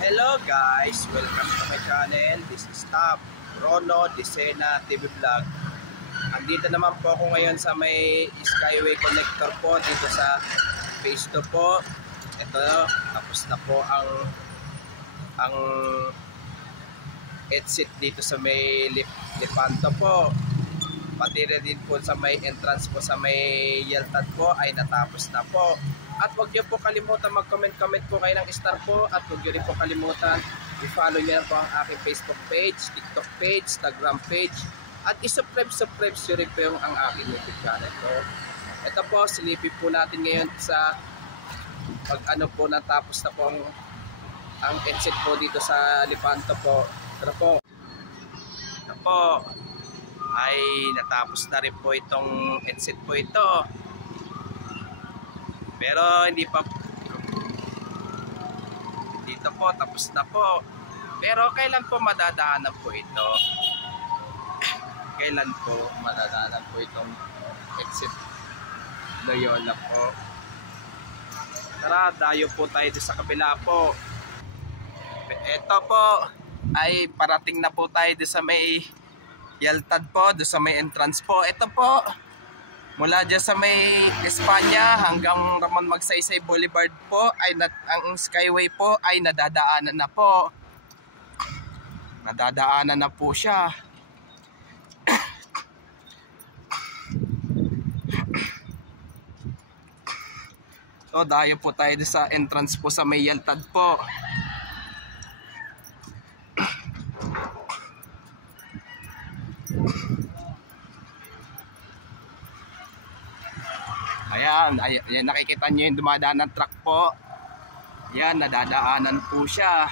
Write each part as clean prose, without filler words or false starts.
Hello guys, welcome to my channel. This is Top Rono Decena TV Vlog. Andito naman po ako ngayon sa may Skyway Connector po dito sa phase 2 po. Ito, tapos na po ang exit dito sa may Lipanto po. Pati rin po sa may entrance po sa may Yeltad po ay natapos na po. At huwag niyo po kalimutan mag-comment po kayo ng star po. At huwag niyo rin po kalimutan i-follow niyo po ang aking Facebook page, TikTok page, Instagram page. At i-subscribe nyo rin po ang aking YouTube channel po. Ito po, silipin po natin ngayon sa pag ano po natapos na po ang exit po dito sa Lipanto po. Ito po. Ito po. Ay natapos na rin po itong exit po ito. Pero hindi pa dito po, tapos na po. Pero kailan po madadaanan po ito? Kailan po madadaanan po itong exit Loyola po? Tara, dayo po tayo sa kabila po. Ito po ay parating na po tayo sa may Yeltad po, sa may entrance po. Ito po, mula dyan sa may Espanya hanggang Ramon Magsaysay Boulevard po ay ang Skyway po ay nadadaanan na po. Nadadaanan na po siya. So dayo po tayo sa entrance po sa may Yeltad po. Ayan, nakikita nyo yung dumadaan ng truck po. Ayan, nadadaanan po siya.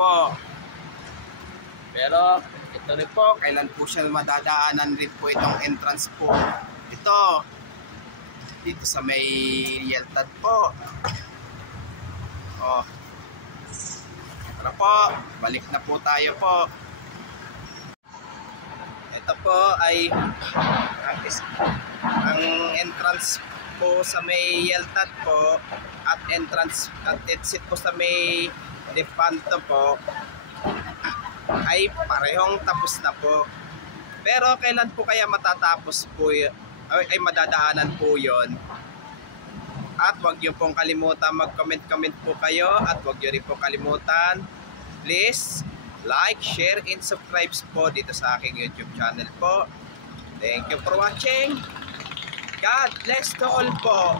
Po. Pero ito rin po, kailan po siya madadaanan rin po itong entrance po. Ito dito sa may Yeltad po. Oh. Tara po, balik na po tayo po. Ito po ay ang entrance po sa may Yeltad po at entrance at exit po sa may Lipanto po ay parehong tapos na po. Pero kailan po kaya matatapos po ay madadaanan po yon? At huwag niyo pong kalimutan mag-comment po kayo. At huwag niyo rin po kalimutan, please like, share, and subscribe po dito sa aking YouTube channel po. Thank you for watching. God bless to all po.